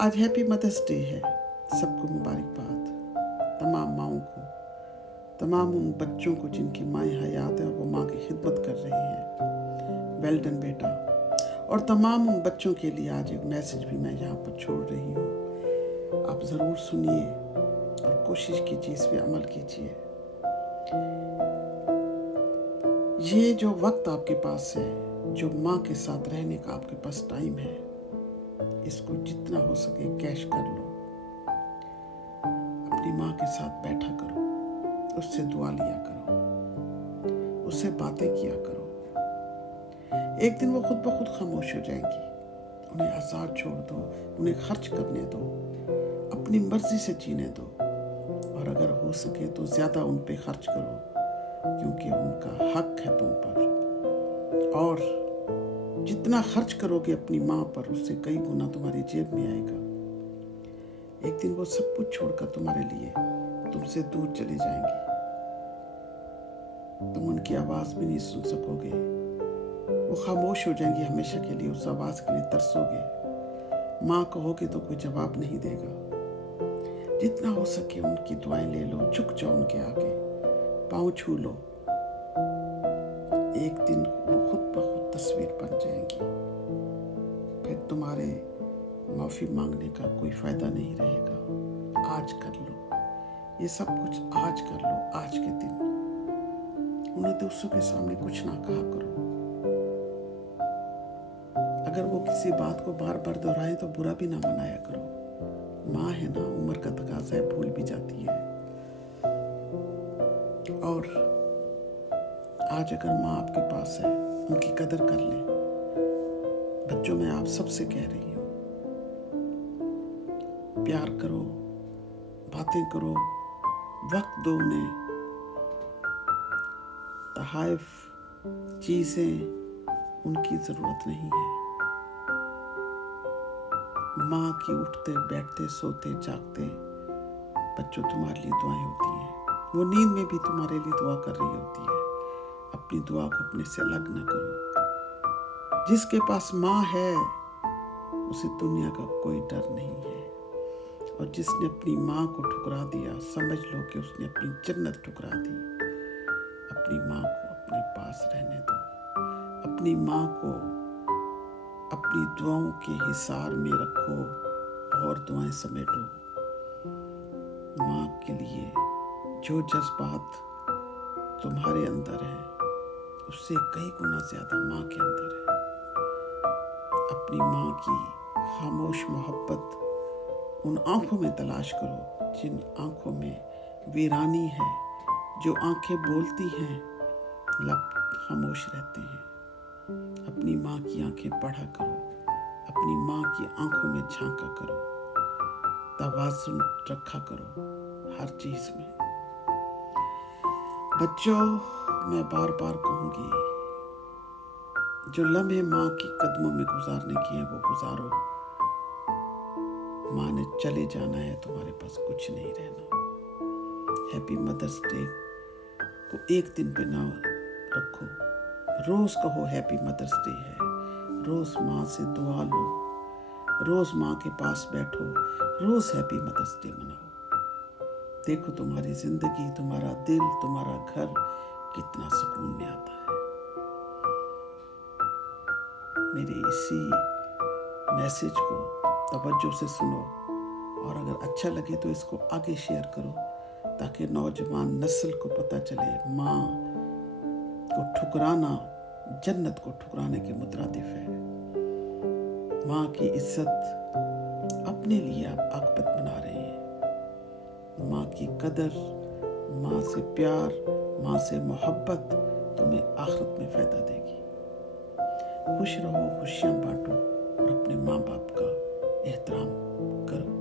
आज happy mother's day है। सबको मुबारकबाद। तमाम माँओं को, तमाम उन बच्चों को जिनकी माएँ हयात है और वो माँ की खिदमत कर रही हैं। वेल डन बेटा। और तमाम उन बच्चों के लिए आज एक मैसेज भी मैं यहाँ पर छोड़ रही हूँ। आप ज़रूर सुनिए और कोशिश कीजिए, इस पर अमल कीजिए। ये जो वक्त आपके पास है, जो माँ के साथ रहने का आपके पास टाइम है, इसको जितना हो सके कैश कर लो। अपनी माँ के साथ बैठा करो, उससे दुआ लिया करो, उससे बातें किया करो। एक दिन वो खुद ब खुद खामोश हो जाएंगी। उन्हें आज़ाद छोड़ दो, उन्हें खर्च करने दो, अपनी मर्जी से जीने दो। और अगर हो सके तो ज़्यादा उन पे खर्च करो, क्योंकि उनका हक है तुम पर। और जितना खर्च करोगे अपनी माँ पर, उससे कई गुना तुम्हारी जेब में आएगा। एक दिन वो सब कुछ छोड़कर तुम्हारे लिए तुमसे दूर चली जाएंगी। तुम उनकी आवाज़ भी नहीं सुन सकोगे। वो खामोश हो जाएंगी हमेशा के लिए। उस आवाज़ के लिए तरसोगे। माँ कहोगे तो कोई जवाब नहीं देगा। जितना हो सके उनकी दुआएं ले लो, झुक जाओ उनके आगे, पाँव छू लो। एक दिन वो खुद ब खुद तस्वीर बन जाएंगी। फिर तुम्हारे माफ़ी मांगने का कोई फ़ायदा नहीं रहेगा। आज कर लो ये सब कुछ, आज कर लो। आज के दिन उन्हें दूसरों के सामने कुछ ना कहा करो। अगर वो किसी बात को बार बार दोहराएं तो बुरा भी ना मनाया करो। माँ है ना, उम्र का तकाजा है, भूल भी जाती है। और आज अगर माँ आपके पास है, उनकी कदर कर लें। बच्चों, मैं आप सबसे कह रही हूँ, प्यार करो, बातें करो, वक्त दो उन्हें। तहाइफ चीज़ें उनकी ज़रूरत नहीं है। माँ की उठते बैठते सोते जागते बच्चों तुम्हारे लिए दुआएं होती हैं। वो नींद में भी तुम्हारे लिए दुआ कर रही होती है। अपनी दुआ को अपने से अलग न करो। जिसके पास माँ है उसे दुनिया का कोई डर नहीं है। और जिसने अपनी माँ को ठुकरा दिया, समझ लो कि उसने अपनी जन्नत ठुकरा दी। अपनी माँ को अपने पास रहने दो। अपनी माँ को अपनी दुआओं के हिसार में रखो और दुआएं समेटो। माँ के लिए जो जज्बात तुम्हारे अंदर है, उससे कई गुना ज़्यादा माँ के अंदर है। अपनी माँ की खामोश मोहब्बत उन आँखों में तलाश करो, जिन आँखों में वीरानी है। जो आँखें बोलती हैं, लब खामोश रहते हैं। अपनी माँ की आँखें पढ़ा करो। अपनी माँ की आँखों में झांका करो। तवाज़ुन रखा करो हर चीज़ में। बच्चों, मैं बार बार कहूँगी, जो लम्हे माँ की कदमों में गुजारने की है वो गुजारो। माँ ने चले जाना है, तुम्हारे पास कुछ नहीं रहना। हैप्पी मदर्स डे को एक दिन पे ना रखो, रोज़ कहो हैप्पी मदर्स डे है। रोज़ माँ से दुआ लो, रोज़ माँ के पास बैठो, रोज़ हैप्पी मदर्स डे मनाओ। देखो तुम्हारी ज़िंदगी, तुम्हारा दिल, तुम्हारा घर कितना सुकून में आता है। मेरे इसी मैसेज को तवज्जो से सुनो और अगर अच्छा लगे तो इसको आगे शेयर करो, ताकि नौजवान नस्ल को पता चले माँ को ठुकराना जन्नत को ठुकराने के मुतरादिफ है। माँ की इज्जत अपने लिए आप आकबत बना रहे हैं। माँ की कदर, माँ से प्यार, माँ से मोहब्बत तुम्हें आखिरत में फ़ायदा देगी। खुश रहो, खुशियाँ बांटो और अपने माँ बाप का एहतराम करो।